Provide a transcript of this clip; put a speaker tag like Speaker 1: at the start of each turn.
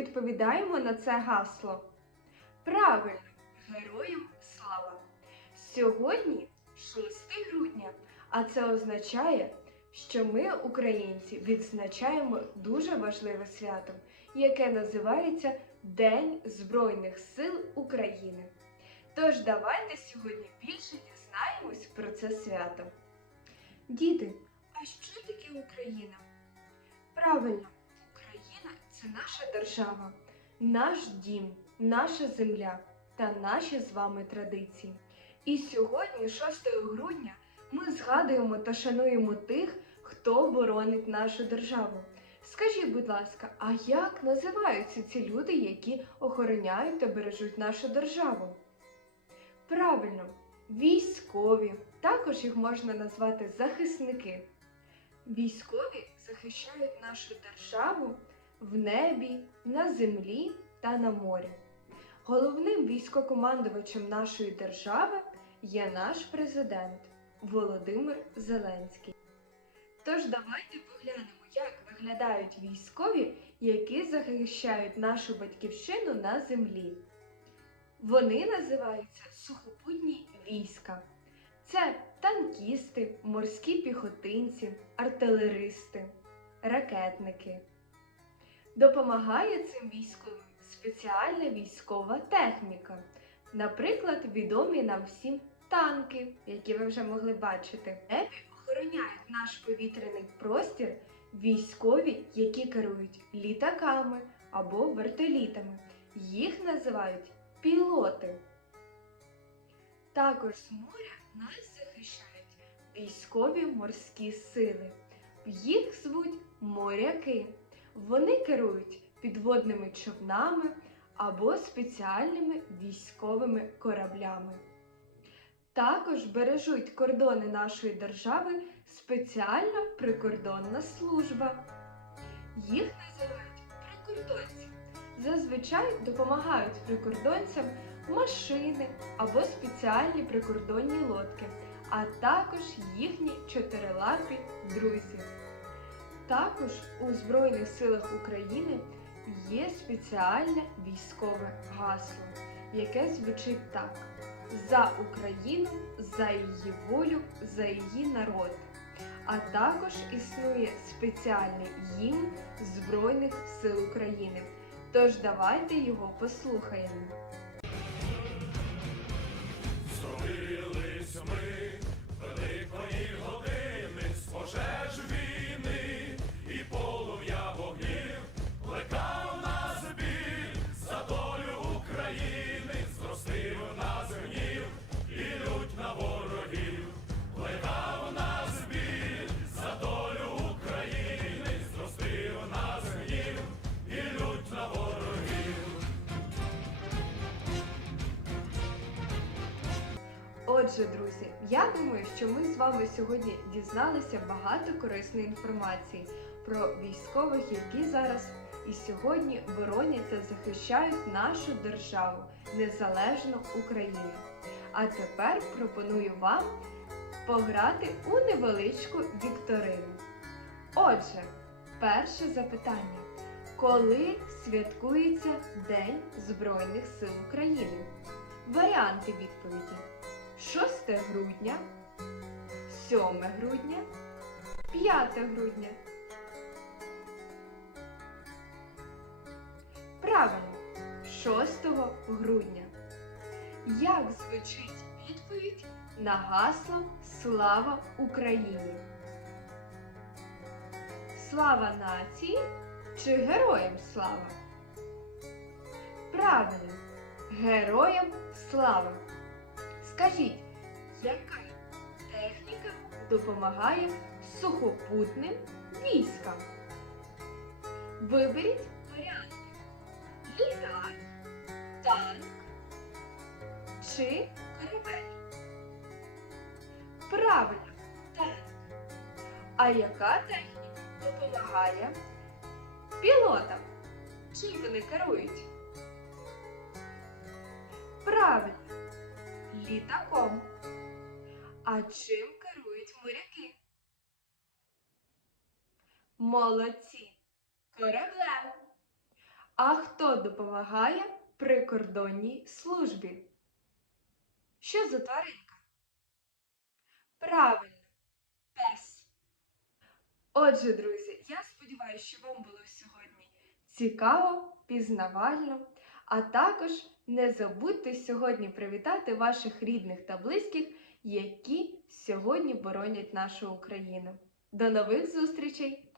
Speaker 1: відповідаємо на це гасло? Правильно, героям слава! Сьогодні 6 грудня, а це означає, що ми, українці, відзначаємо дуже важливе свято, яке називається День Збройних сил України. Тож давайте сьогодні більше дізнаємось про це свято. Діти, а що таке Україна? Правильно, це наша держава, наш дім, наша земля та наші з вами традиції. І сьогодні, 6 грудня, ми згадуємо та шануємо тих, хто боронить нашу державу. Скажіть, будь ласка, а як називаються ці люди, які охороняють та бережуть нашу державу? Правильно, військові. Також їх можна назвати захисники. Військові захищають нашу державу в небі, на землі та на морі. Головним військокомандувачем нашої держави є наш президент Володимир Зеленський. Тож давайте поглянемо, як виглядають військові, які захищають нашу батьківщину на землі. Вони називаються сухопутні війська. Це танкісти, морські піхотинці, артилеристи, ракетники. Допомагає цим військовим спеціальна військова техніка. Наприклад, відомі нам всім танки, які ви вже могли бачити. Небі охороняють наш повітряний простір військові, які керують літаками або вертолітами. Їх називають пілоти. Також з моря нас захищають військові морські сили. Їх звуть моряки. Вони керують підводними човнами або спеціальними військовими кораблями. Також бережуть кордони нашої держави спеціальна прикордонна служба. Їх називають прикордонці. Зазвичай допомагають прикордонцям машини або спеціальні прикордонні лодки, а також їхні чотирилапі друзі. Також у Збройних силах України є спеціальне військове гасло, яке звучить так: за Україну, за її волю, за її народ. А також існує спеціальний гімн Збройних сил України. Тож давайте його послухаємо. Отже, друзі, я думаю, що ми з вами сьогодні дізналися багато корисної інформації про військових, які зараз і сьогодні боронять та захищають нашу державу, незалежну Україну. А тепер пропоную вам пограти у невеличку вікторину. Отже, перше запитання. Коли святкується День Збройних сил України? Варіанти відповіді. 6 грудня, 7 грудня, 5 грудня. Правильно, 6 грудня. Як звучить відповідь на гасло Слава Україні? Слава нації чи героям слава? Правильно, героям слава. Скажіть, яка техніка допомагає сухопутним військам? Виберіть варіанти. Літак, танк чи корабель. Правильно, танк. А яка техніка допомагає пілотам? Чим вони керують? Правильно літаком. А чим керують моряки? Молодці! Кораблем. А хто допомагає прикордонній службі? Що за тваринка? Правильно, пес. Отже, друзі, я сподіваюся, що вам було сьогодні цікаво, пізнавально, а також не забудьте сьогодні привітати ваших рідних та близьких, які сьогодні боронять нашу Україну. До нових зустрічей!